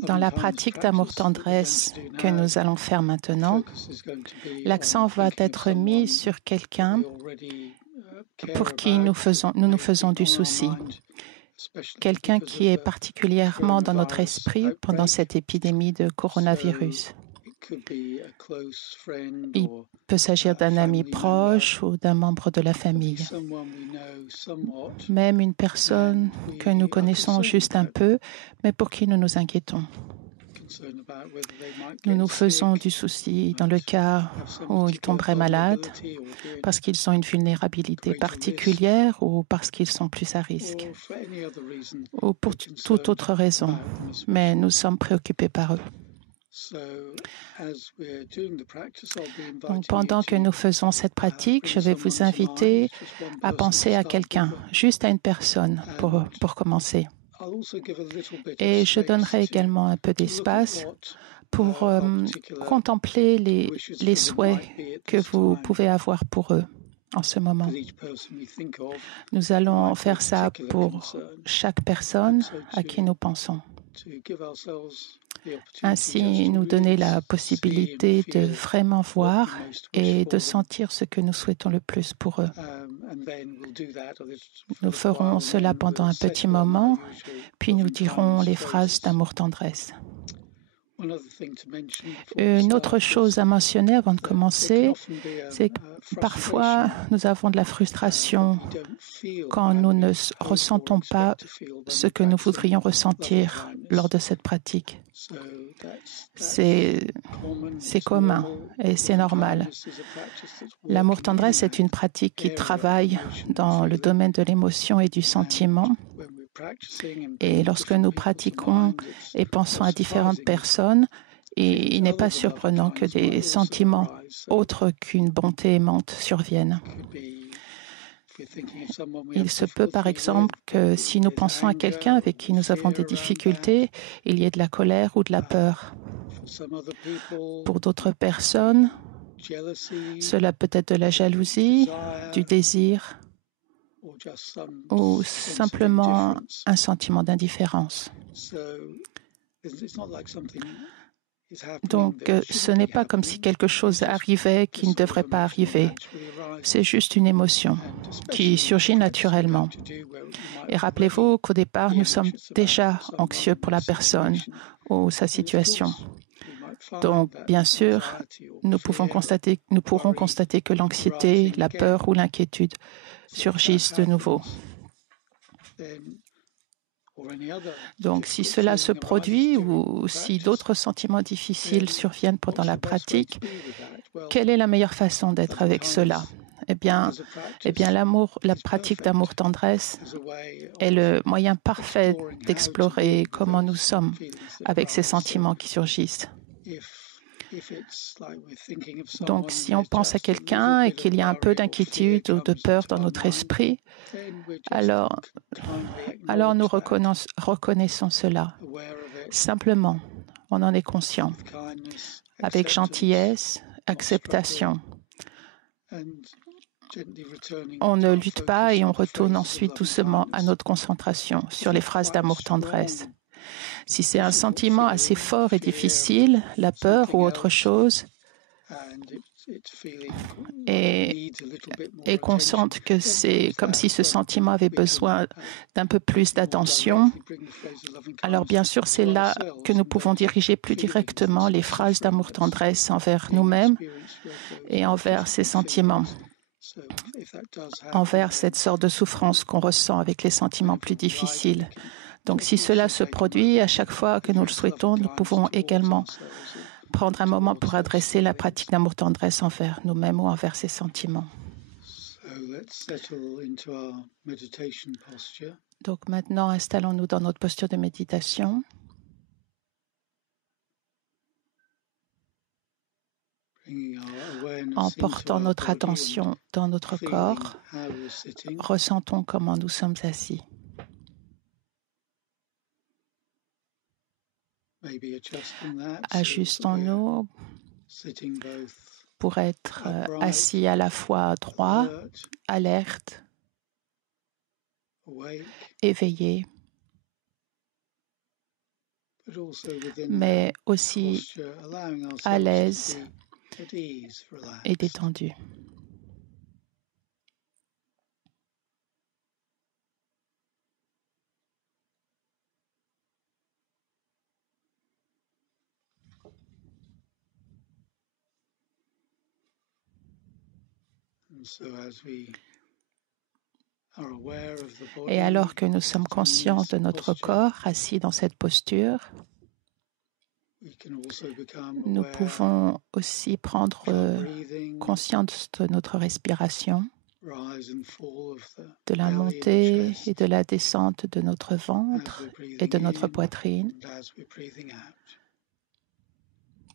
Dans la pratique d'amour-tendresse que nous allons faire maintenant, l'accent va être mis sur quelqu'un pour qui nous nous faisons du souci, quelqu'un qui est particulièrement dans notre esprit pendant cette épidémie de coronavirus. Il peut s'agir d'un ami proche ou d'un membre de la famille, même une personne que nous connaissons juste un peu, mais pour qui nous nous inquiétons. Nous nous faisons du souci dans le cas où ils tomberaient malades, parce qu'ils ont une vulnérabilité particulière ou parce qu'ils sont plus à risque, ou pour toute autre raison, mais nous sommes préoccupés par eux. Donc, pendant que nous faisons cette pratique, je vais vous inviter à penser à quelqu'un, juste à une personne pour commencer. Et je donnerai également un peu d'espace pour contempler les souhaits que vous pouvez avoir pour eux en ce moment. Nous allons faire ça pour chaque personne à qui nous pensons. Ainsi, nous donner la possibilité de vraiment voir et de sentir ce que nous souhaitons le plus pour eux. Nous ferons cela pendant un petit moment, puis nous dirons les phrases d'amour-tendresse. Une autre chose à mentionner avant de commencer, c'est que parfois nous avons de la frustration quand nous ne ressentons pas ce que nous voudrions ressentir lors de cette pratique. C'est commun et c'est normal. L'amour-tendresse est une pratique qui travaille dans le domaine de l'émotion et du sentiment. Et lorsque nous pratiquons et pensons à différentes personnes, il n'est pas surprenant que des sentiments autres qu'une bonté aimante surviennent. Il se peut, par exemple, que si nous pensons à quelqu'un avec qui nous avons des difficultés, il y ait de la colère ou de la peur. Pour d'autres personnes, cela peut être de la jalousie, du désir, ou simplement un sentiment d'indifférence. Donc, ce n'est pas comme si quelque chose arrivait qui ne devrait pas arriver. C'est juste une émotion qui surgit naturellement. Et rappelez-vous qu'au départ, nous sommes déjà anxieux pour la personne ou sa situation. Donc, bien sûr, nous pourrons constater que l'anxiété, la peur ou l'inquiétude surgissent de nouveau. Donc, si cela se produit ou si d'autres sentiments difficiles surviennent pendant la pratique, quelle est la meilleure façon d'être avec cela? Eh bien, la pratique d'amour-tendresse est le moyen parfait d'explorer comment nous sommes avec ces sentiments qui surgissent. Donc, si on pense à quelqu'un et qu'il y a un peu d'inquiétude ou de peur dans notre esprit, alors nous reconnaissons cela. Simplement, on en est conscient, avec gentillesse, acceptation. On ne lutte pas et on retourne ensuite doucement à notre concentration sur les phrases d'amour-tendresse. Si c'est un sentiment assez fort et difficile, la peur ou autre chose, et qu'on sente que c'est comme si ce sentiment avait besoin d'un peu plus d'attention, alors bien sûr, c'est là que nous pouvons diriger plus directement les phrases d'amour-tendresse envers nous-mêmes et envers ces sentiments, envers cette sorte de souffrance qu'on ressent avec les sentiments plus difficiles. Donc, si cela se produit à chaque fois que nous le souhaitons, nous pouvons également prendre un moment pour adresser la pratique d'amour-tendresse envers nous-mêmes ou envers ces sentiments. Donc, maintenant, installons-nous dans notre posture de méditation. En portant notre attention dans notre corps, ressentons comment nous sommes assis. Ajustons-nous pour être assis à la fois droit, alerte, éveillé, mais aussi à l'aise et détendu. Et alors que nous sommes conscients de notre corps assis dans cette posture, nous pouvons aussi prendre conscience de notre respiration, de la montée et de la descente de notre ventre et de notre poitrine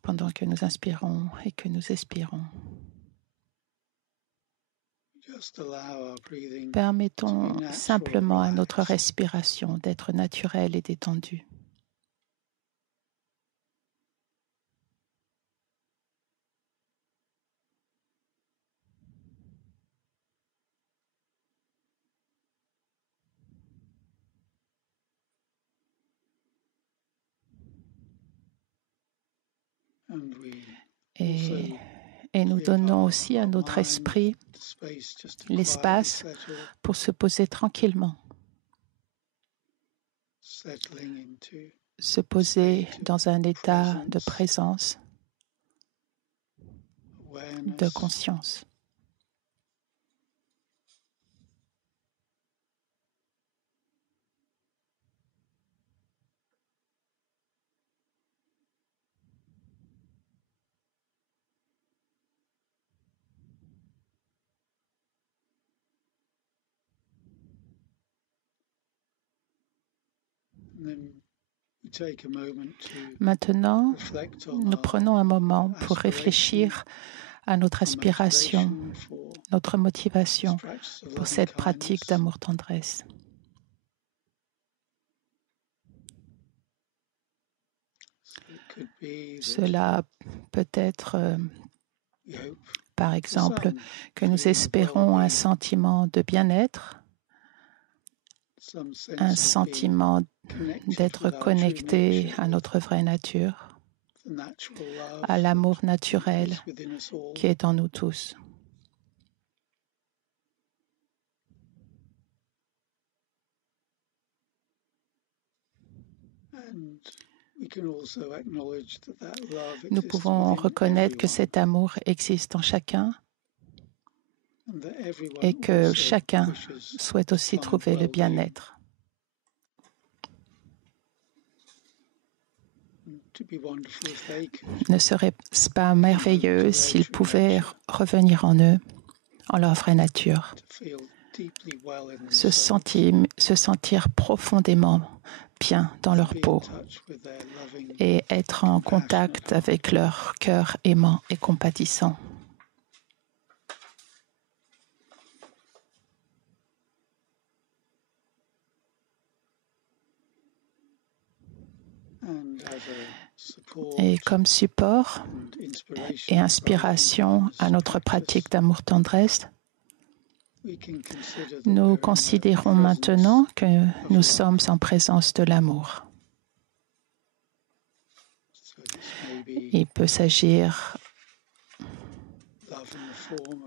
pendant que nous inspirons et que nous expirons. Permettons simplement à notre respiration d'être naturelle et détendue. Et nous donnons aussi à notre esprit l'espace pour se poser tranquillement, se poser dans un état de présence, de conscience. Maintenant, nous prenons un moment pour réfléchir à notre aspiration, notre motivation pour cette pratique d'amour-tendresse. Cela peut être, par exemple, que nous espérons un sentiment de bien-être, un sentiment d'être connecté à notre vraie nature, à l'amour naturel qui est en nous tous. Nous pouvons reconnaître que cet amour existe en chacun et que chacun souhaite aussi trouver le bien-être. Ne serait-ce pas merveilleux s'ils pouvaient revenir en eux, en leur vraie nature, se sentir profondément bien dans leur peau et être en contact avec leur cœur aimant et compatissant. Et comme support et inspiration à notre pratique d'amour-tendresse, nous considérons maintenant que nous sommes en présence de l'amour. Il peut s'agir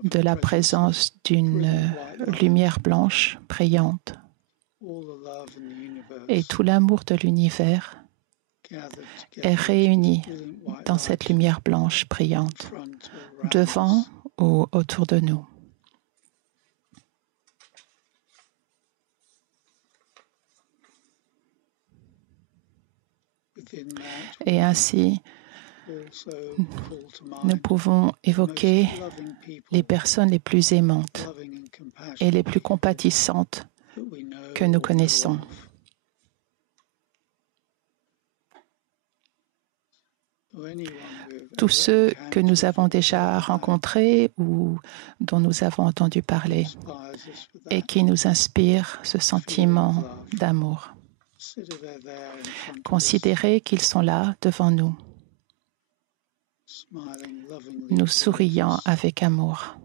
de la présence d'une lumière blanche brillante et tout l'amour de l'univers est réuni dans cette lumière blanche brillante, devant ou autour de nous. Et ainsi, nous pouvons évoquer les personnes les plus aimantes et les plus compatissantes que nous connaissons. Tous ceux que nous avons déjà rencontrés ou dont nous avons entendu parler et qui nous inspirent ce sentiment d'amour. Considérez qu'ils sont là devant nous, nous souriant avec amour.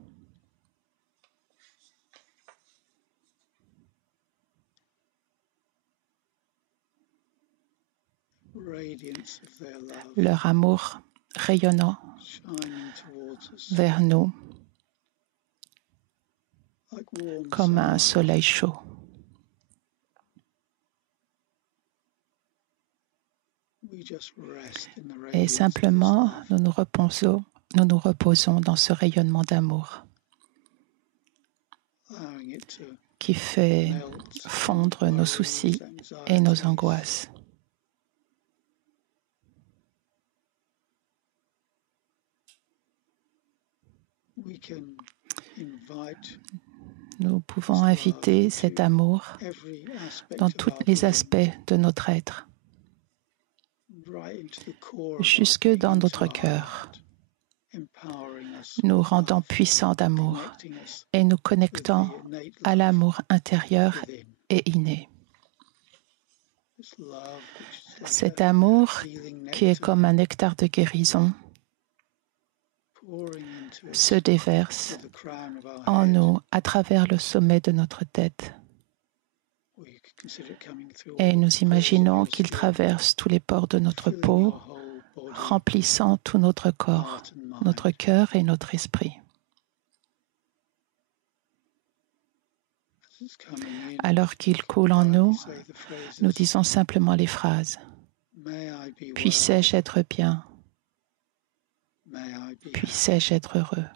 leur amour rayonnant vers nous comme un soleil chaud. Et simplement, nous nous reposons dans ce rayonnement d'amour qui fait fondre nos soucis et nos angoisses. Nous pouvons inviter cet amour dans tous les aspects de notre être, jusque dans notre cœur, nous rendant puissants d'amour et nous connectant à l'amour intérieur et inné. Cet amour qui est comme un nectar de guérison se déverse en nous à travers le sommet de notre tête. Et nous imaginons qu'il traverse tous les pores de notre peau, remplissant tout notre corps, notre cœur et notre esprit. Alors qu'il coule en nous, nous disons simplement les phrases « Puissais-je être bien ? Puissais-je être heureux ?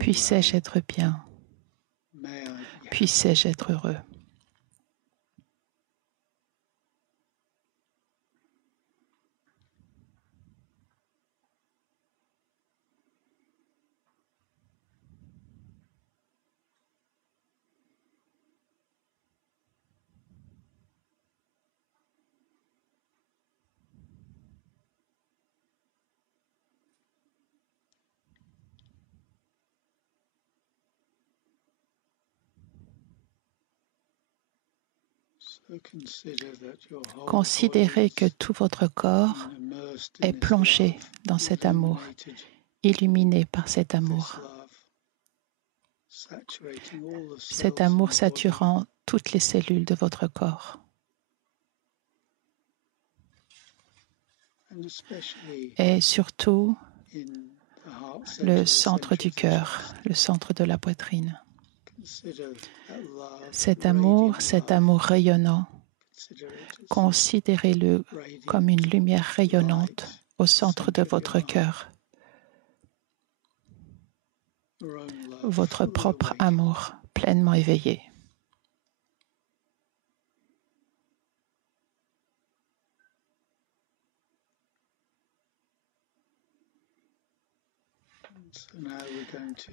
Puissais-je être bien ? Puissais-je être heureux ? » Considérez que tout votre corps est plongé dans cet amour, illuminé par cet amour. Cet amour saturant toutes les cellules de votre corps. Et surtout, le centre du cœur, le centre de la poitrine. Cet amour rayonnant, considérez-le comme une lumière rayonnante au centre de votre cœur. Votre propre amour pleinement éveillé.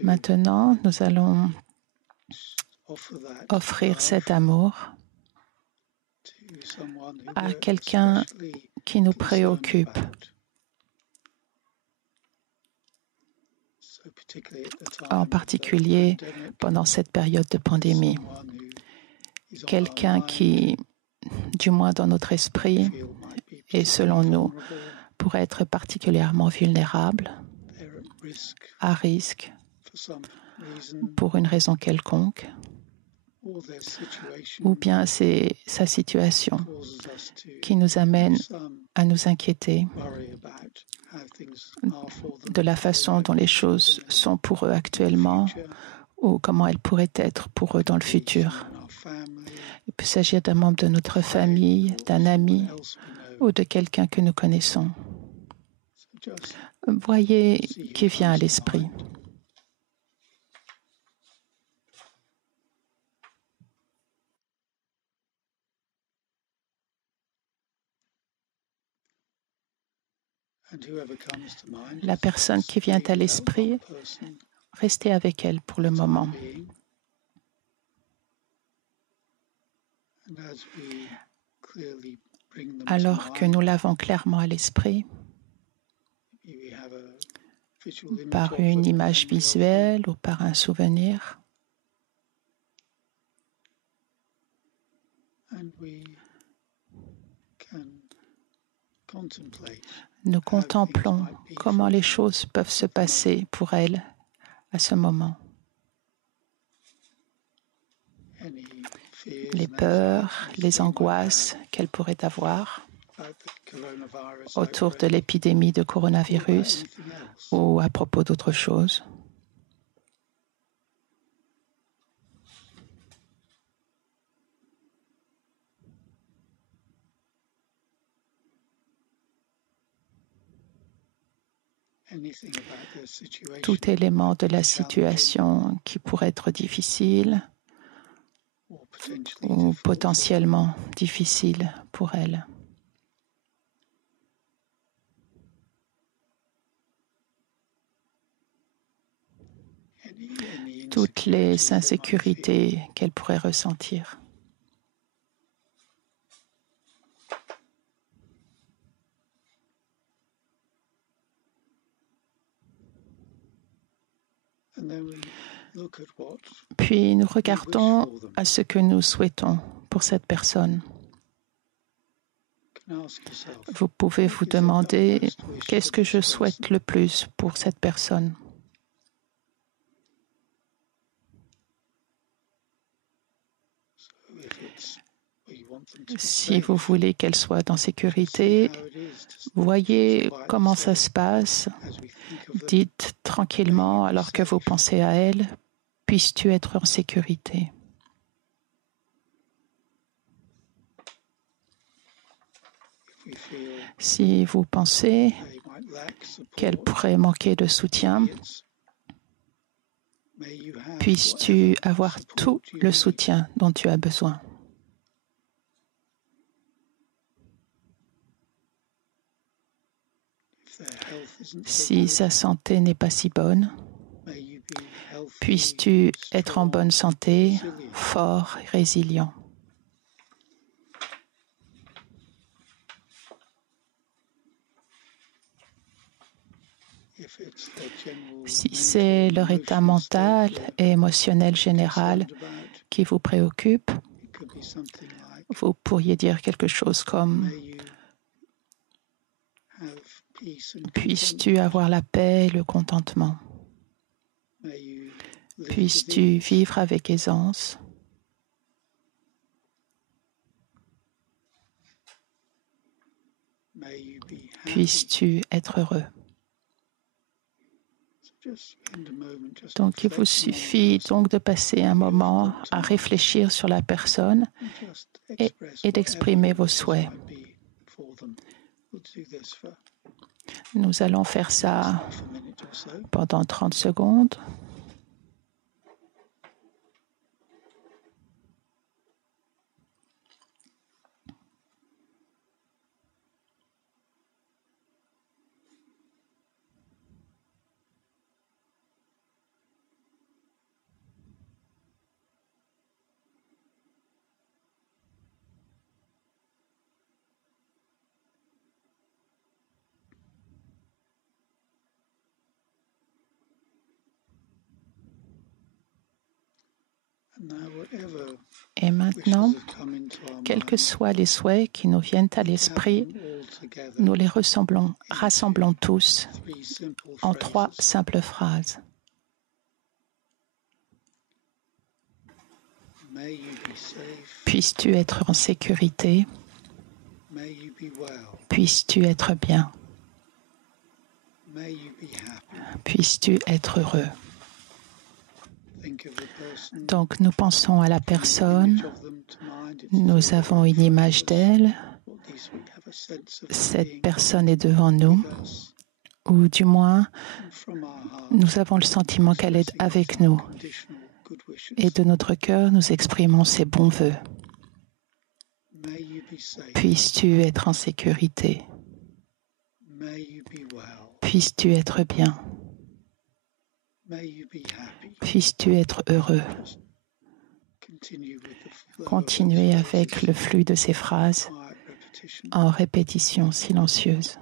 Maintenant, nous allons offrir cet amour à quelqu'un qui nous préoccupe, en particulier pendant cette période de pandémie. Quelqu'un qui, du moins dans notre esprit et selon nous, pourrait être particulièrement vulnérable, à risque, pour une raison quelconque, ou bien c'est sa situation qui nous amène à nous inquiéter de la façon dont les choses sont pour eux actuellement ou comment elles pourraient être pour eux dans le futur. Il peut s'agir d'un membre de notre famille, d'un ami ou de quelqu'un que nous connaissons. Voyez qui vient à l'esprit. La personne qui vient à l'esprit, restez avec elle pour le moment. Alors que nous l'avons clairement à l'esprit, par une image visuelle ou par un souvenir, nous contemplons comment les choses peuvent se passer pour elle à ce moment. les peurs, les angoisses qu'elle pourrait avoir autour de l'épidémie de coronavirus ou à propos d'autre chose. Tout élément de la situation qui pourrait être difficile ou potentiellement difficile pour elle. Toutes les insécurités qu'elle pourrait ressentir. Puis nous regardons à ce que nous souhaitons pour cette personne. Vous pouvez vous demander, qu'est-ce que je souhaite le plus pour cette personne? Si vous voulez qu'elle soit en sécurité, voyez comment ça se passe. Dites tranquillement, alors que vous pensez à elle, puisses-tu être en sécurité? Si vous pensez qu'elle pourrait manquer de soutien, puisses-tu avoir tout le soutien dont tu as besoin. Si sa santé n'est pas si bonne, puisses-tu être en bonne santé, fort et résilient. Si c'est leur état mental et émotionnel général qui vous préoccupe, vous pourriez dire quelque chose comme « Puisses-tu avoir la paix et le contentement? Puisses-tu vivre avec aisance? Puisses-tu être heureux ?» Donc, il vous suffit donc de passer un moment à réfléchir sur la personne et d'exprimer vos souhaits. Nous allons faire ça pendant 30 secondes. Et maintenant, quels que soient les souhaits qui nous viennent à l'esprit, nous les rassemblons tous en 3 simples phrases. Puisses-tu être en sécurité? Puisses-tu être bien? Puisses-tu être heureux? Donc, nous pensons à la personne, nous avons une image d'elle, cette personne est devant nous, ou du moins, nous avons le sentiment qu'elle est avec nous. Et de notre cœur, nous exprimons ses bons vœux. Puisses-tu être en sécurité? Puisses-tu être bien? Puisses-tu être heureux? Continuez avec le flux de ces phrases en répétition silencieuse.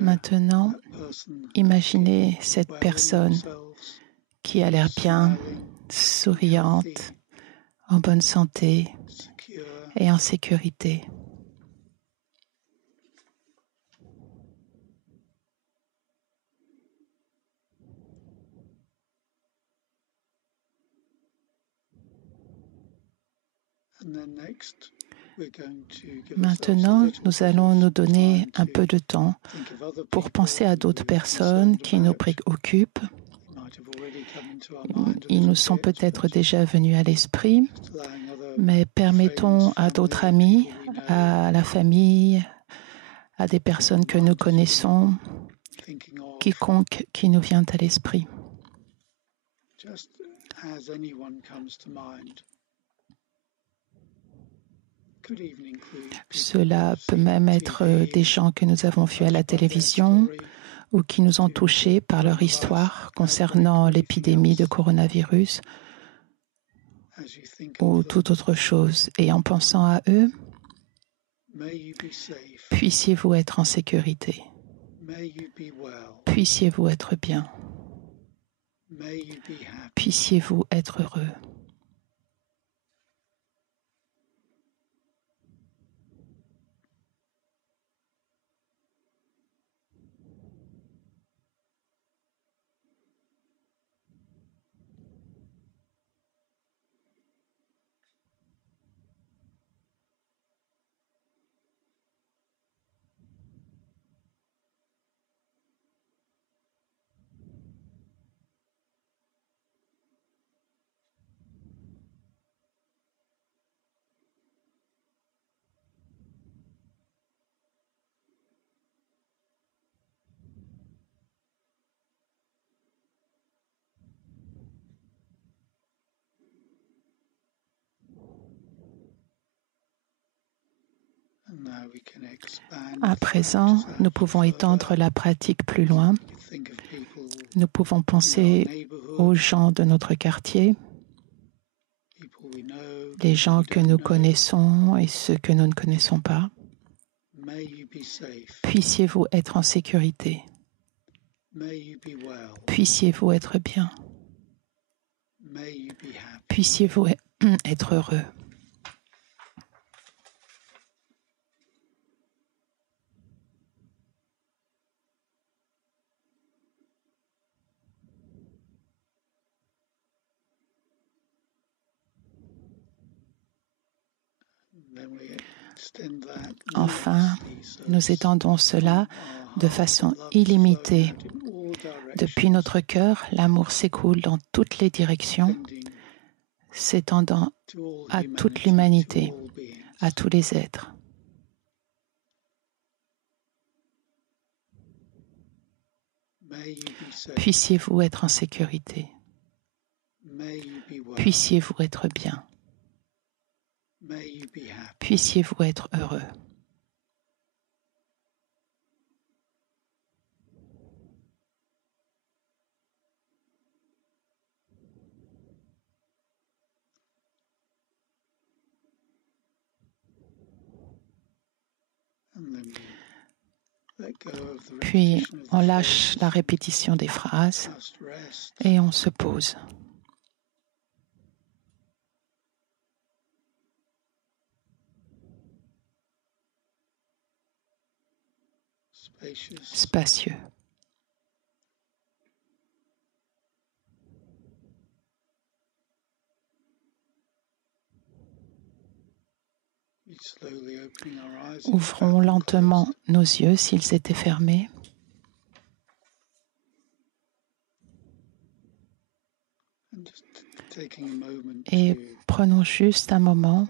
Maintenant, imaginez cette personne qui a l'air bien, souriante, en bonne santé et en sécurité. Maintenant, nous allons nous donner un peu de temps pour penser à d'autres personnes qui nous préoccupent. Ils nous sont peut-être déjà venus à l'esprit, mais permettons à d'autres amis, à la famille, à des personnes que nous connaissons, quiconque qui nous vient à l'esprit. Cela peut même être des gens que nous avons vus à la télévision ou qui nous ont touchés par leur histoire concernant l'épidémie de coronavirus ou toute autre chose. Et en pensant à eux, puissiez-vous être en sécurité. Puissiez-vous être bien. Puissiez-vous être heureux. À présent, nous pouvons étendre la pratique plus loin. Nous pouvons penser aux gens de notre quartier, les gens que nous connaissons et ceux que nous ne connaissons pas. Puissiez-vous être en sécurité. Puissiez-vous être bien. Puissiez-vous être heureux. Enfin, nous étendons cela de façon illimitée. Depuis notre cœur, l'amour s'écoule dans toutes les directions, s'étendant à toute l'humanité, à tous les êtres. Puissiez-vous être en sécurité. Puissiez-vous être bien. Puissiez-vous être heureux. Puis on lâche la répétition des phrases et on se pose. Spacieux. Ouvrons lentement nos yeux s'ils étaient fermés. Et prenons juste un moment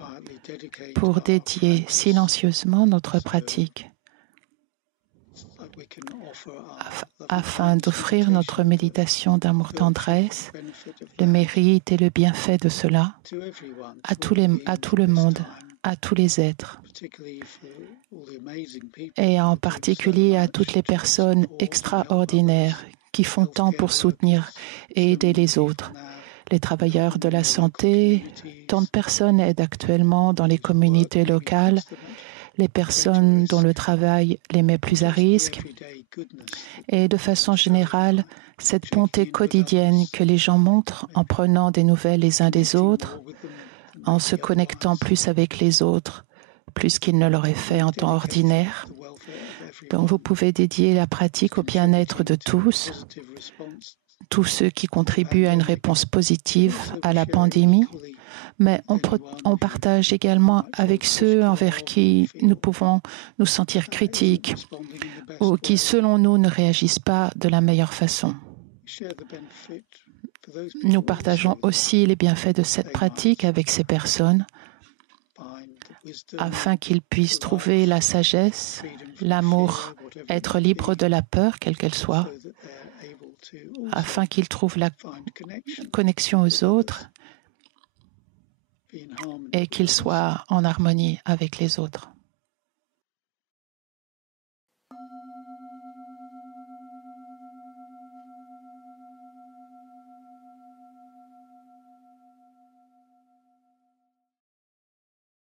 pour dédier silencieusement notre pratique afin d'offrir notre méditation d'amour-tendresse, le mérite et le bienfait de cela à tout le monde, à tous les êtres, et en particulier à toutes les personnes extraordinaires qui font tant pour soutenir et aider les autres. Les travailleurs de la santé, tant de personnes aident actuellement dans les communautés locales, les personnes dont le travail les met plus à risque et de façon générale, cette bonté quotidienne que les gens montrent en prenant des nouvelles les uns des autres, en se connectant plus avec les autres, plus qu'ils ne l'auraient fait en temps ordinaire. Donc vous pouvez dédier la pratique au bien-être de tous ceux qui contribuent à une réponse positive à la pandémie, mais on partage également avec ceux envers qui nous pouvons nous sentir critiques ou qui, selon nous, ne réagissent pas de la meilleure façon. Nous partageons aussi les bienfaits de cette pratique avec ces personnes afin qu'ils puissent trouver la sagesse, l'amour, être libres de la peur, quelle qu'elle soit, afin qu'ils trouvent la connexion aux autres et qu'ils soient en harmonie avec les autres.